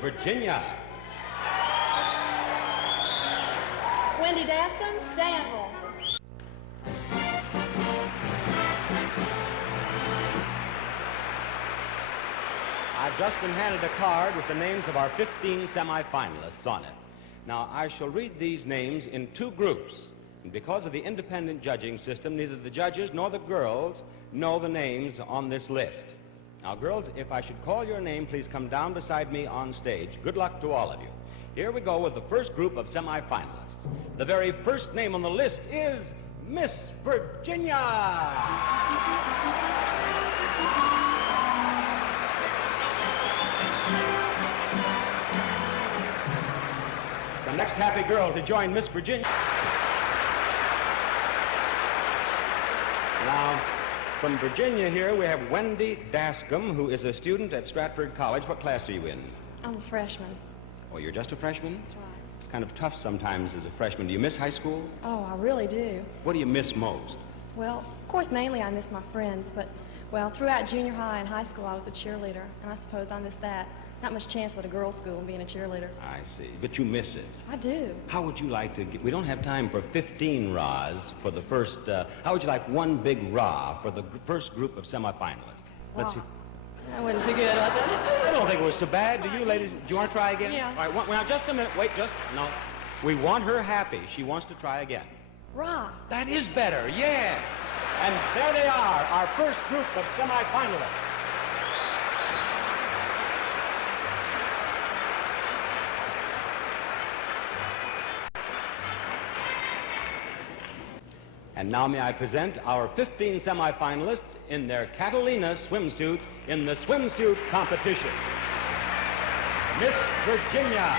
Virginia. Wendy Descomb, Danville. I've just been handed a card with the names of our 15 semifinalists on it. Now, I shall read these names in two groups. And because of the independent judging system, neither the judges nor the girls know the names on this list. Now, girls, if I should call your name, please come down beside me on stage. Good luck to all of you. Here we go with the first group of semifinalists. The very first name on the list is Miss Virginia. The next happy girl to join Miss Virginia. Now, from Virginia here, we have Wendy Descomb, who is a student at Stratford College. What class are you in? I'm a freshman. Oh, you're just a freshman? That's right. It's kind of tough sometimes as a freshman. Do you miss high school? Oh, I really do. What do you miss most? Well, of course, mainly I miss my friends, but, well, throughout junior high and high school, I was a cheerleader, and I suppose I miss that. Not much chance with a girls' school and being a cheerleader. I see. But you miss it. I do. How would you like to we don't have time for 15 rahs for the first, how would you like one big rah for the first group of semifinalists? Let's see. That wasn't too good, was it? I don't think it was so bad. Do you, ladies? Do you want to try again? Yeah. All right, now, just a minute. Wait, no. We want her happy. She wants to try again. Rah. That is better, yes. And there they are, our first group of semifinalists. And now may I present our 15 semifinalists in their Catalina swimsuits in the swimsuit competition. Miss Virginia.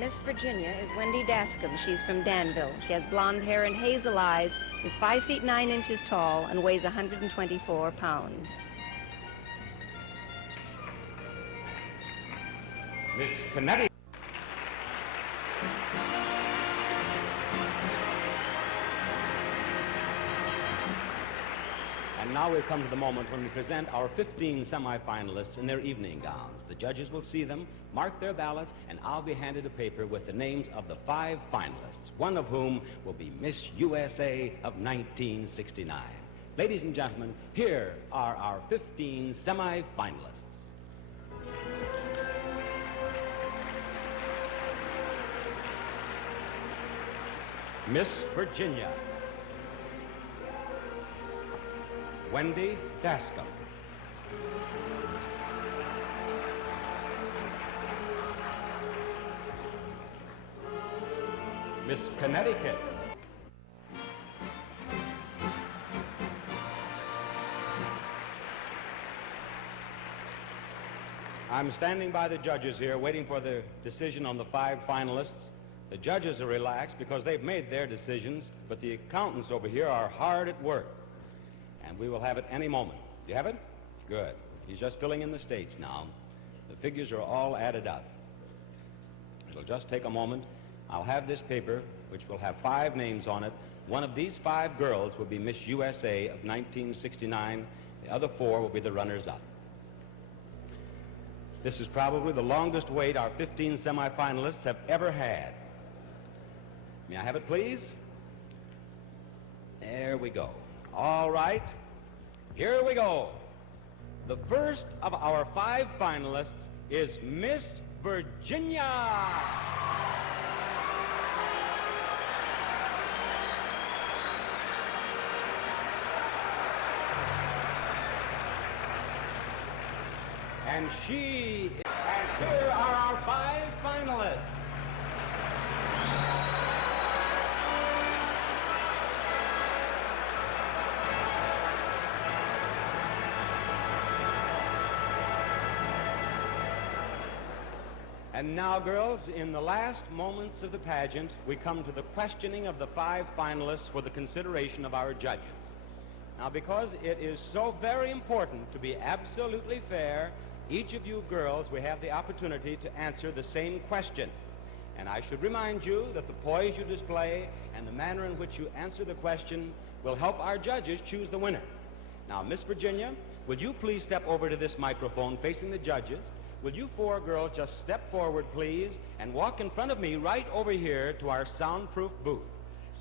Miss Virginia is Wendy Descomb. She's from Danville. She has blonde hair and hazel eyes, is 5 feet 9 inches tall, and weighs 124 pounds. Miss Connecticut. And now we've come to the moment when we present our 15 semifinalists in their evening gowns. The judges will see them, mark their ballots, and I'll be handed a paper with the names of the 5 finalists, one of whom will be Miss U.S.A. of 1969. Ladies and gentlemen, here are our 15 semifinalists. Miss Virginia. Wendy Descomb. Miss Connecticut. I'm standing by the judges here waiting for the decision on the 5 finalists. The judges are relaxed because they've made their decisions, but the accountants over here are hard at work. And we will have it any moment. Do you have it? Good. He's just filling in the states now. The figures are all added up. It'll just take a moment. I'll have this paper, which will have 5 names on it. One of these 5 girls will be Miss U.S.A. of 1969. The other 4 will be the runners-up. This is probably the longest wait our 15 semifinalists have ever had. May I have it, please? There we go. All right, here we go. The first of our 5 finalists is Miss Virginia. And here are our 5 finalists. And now, girls, in the last moments of the pageant, we come to the questioning of the 5 finalists for the consideration of our judges. Now, because it is so very important to be absolutely fair, Each of you girls will have the opportunity to answer the same question. And I should remind you that the poise you display and the manner in which you answer the question will help our judges choose the winner. Now, Miss Virginia, would you please step over to this microphone facing the judges? Will you four girls just step forward, please, and walk in front of me right over here to our soundproof booth?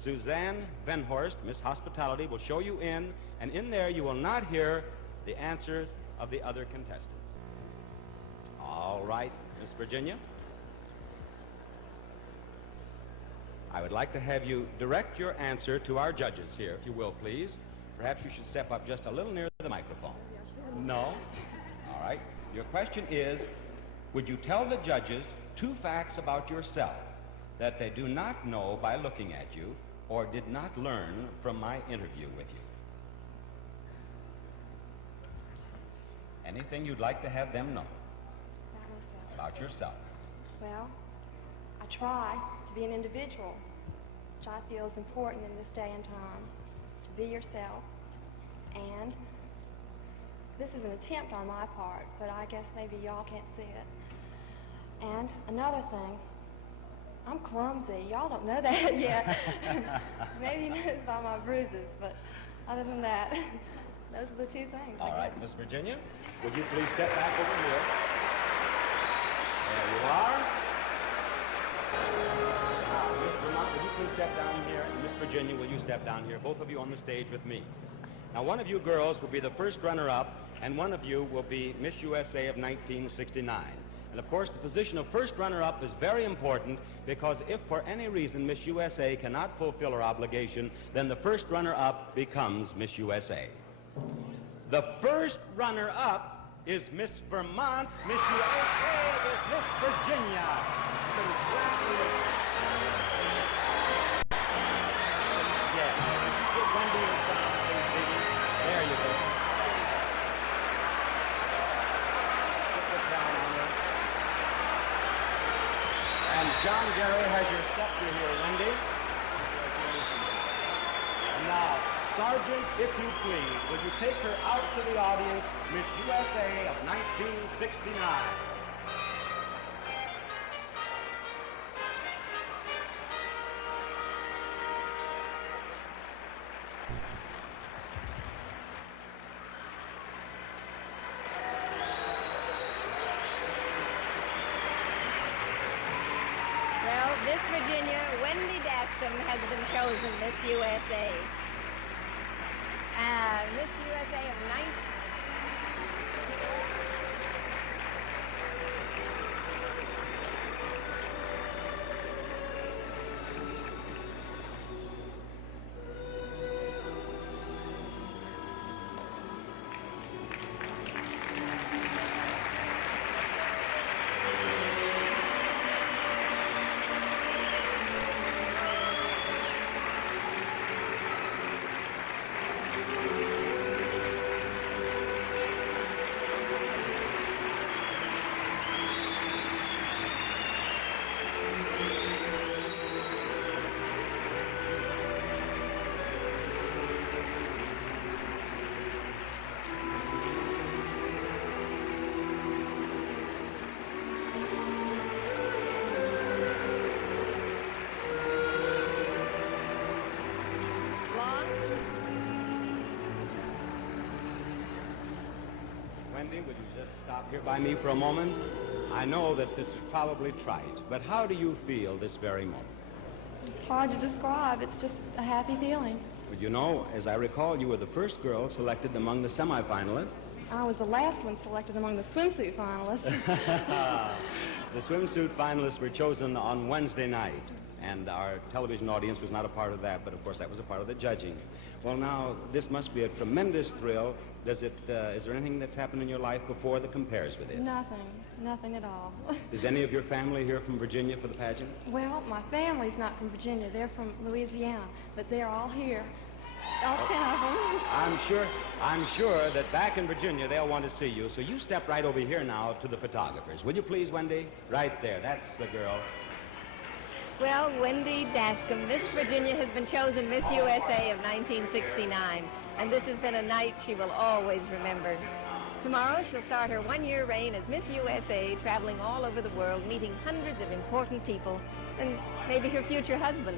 Suzanne Venhorst, Miss Hospitality, will show you in, and in there you will not hear the answers of the other contestants. All right, Miss Virginia. I would like to have you direct your answer to our judges here, if you will, please. Perhaps you should step up just a little nearer the microphone. No? All right. Your question is, would you tell the judges 2 facts about yourself that they do not know by looking at you or did not learn from my interview with you? Anything you'd like to have them know about yourself? Well, I try to be an individual, which I feel is important in this day and time, to be yourself. And this is an attempt on my part, but I guess maybe y'all can't see it. And another thing, I'm clumsy. Y'all don't know that yet. Maybe you noticed by my bruises, but other than that, those are the 2 things. All right, Miss Virginia, would you please step back over here? There you are. Now, Miss Vermont, would you please step down here? And Miss Virginia, will you step down here? Both of you on the stage with me. Now, one of you girls will be the first runner-up, and one of you will be Miss USA of 1969. And, of course, the position of first runner-up is very important because if for any reason Miss USA cannot fulfill her obligation, then the first runner-up becomes Miss USA. The first runner-up is Miss Vermont. Miss USA is Miss Virginia. Congratulations. Yes. Give Wendy a round, please, Dee. There you go. Put the crown on her. And John Gary has your scepter here, Wendy. And now, Sergeant, if you please, would you take her out to the audience, Miss USA of 1969. Well, Miss Virginia, Wendy Descomb has been chosen Miss USA. Miss USA of 19... Wendy, would you just stop here by me for a moment? I know that this is probably trite, but how do you feel this very moment? It's hard to describe. It's just a happy feeling. Well, you know, as I recall, you were the first girl selected among the semifinalists. I was the last one selected among the swimsuit finalists. The swimsuit finalists were chosen on Wednesday night, and our television audience was not a part of that, but of course that was a part of the judging. Well, now, this must be a tremendous thrill. Is there anything that's happened in your life before that compares with this? Nothing at all. Is any of your family here from Virginia for the pageant? Well, my family's not from Virginia. They're from Louisiana, but they're all here. All 10 of them. I'm sure that back in Virginia they'll want to see you. So you step right over here now to the photographers. Will you please, Wendy? Right there. That's the girl. Well, Wendy Descomb, Miss Virginia has been chosen Miss USA of 1969, and this has been a night she will always remember. Tomorrow, she'll start her one-year reign as Miss USA, traveling all over the world, meeting hundreds of important people, and maybe her future husband.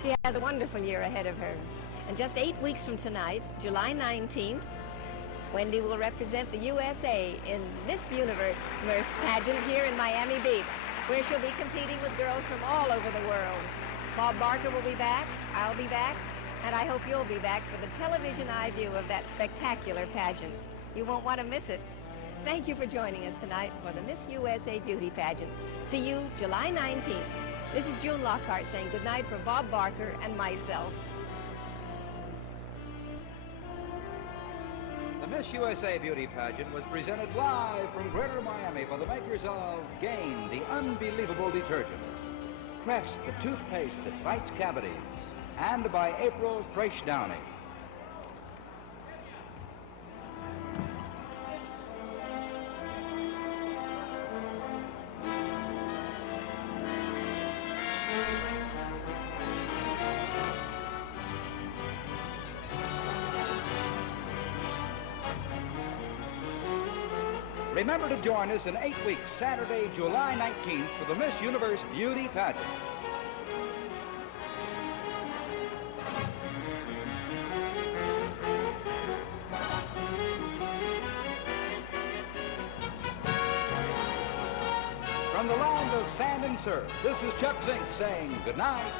She has a wonderful year ahead of her. And just 8 weeks from tonight, July 19th, Wendy will represent the USA in Miss Universe pageant here in Miami Beach, where she'll be competing with girls from all over the world. Bob Barker will be back, I'll be back, and I hope you'll be back for the television eye view of that spectacular pageant. You won't want to miss it. Thank you for joining us tonight for the Miss USA Beauty Pageant. See you July 19th. This is June Lockhart saying goodnight for Bob Barker and myself. The Miss USA Beauty Pageant was presented live from Greater Miami by the makers of Gain, the unbelievable detergent, Crest, the toothpaste that fights cavities, and by April Fresh Downy. Remember to join us in 8 weeks, Saturday, July 19th, for the Miss Universe Beauty Pageant. From the land of sand and surf, this is Chuck Zink saying good night.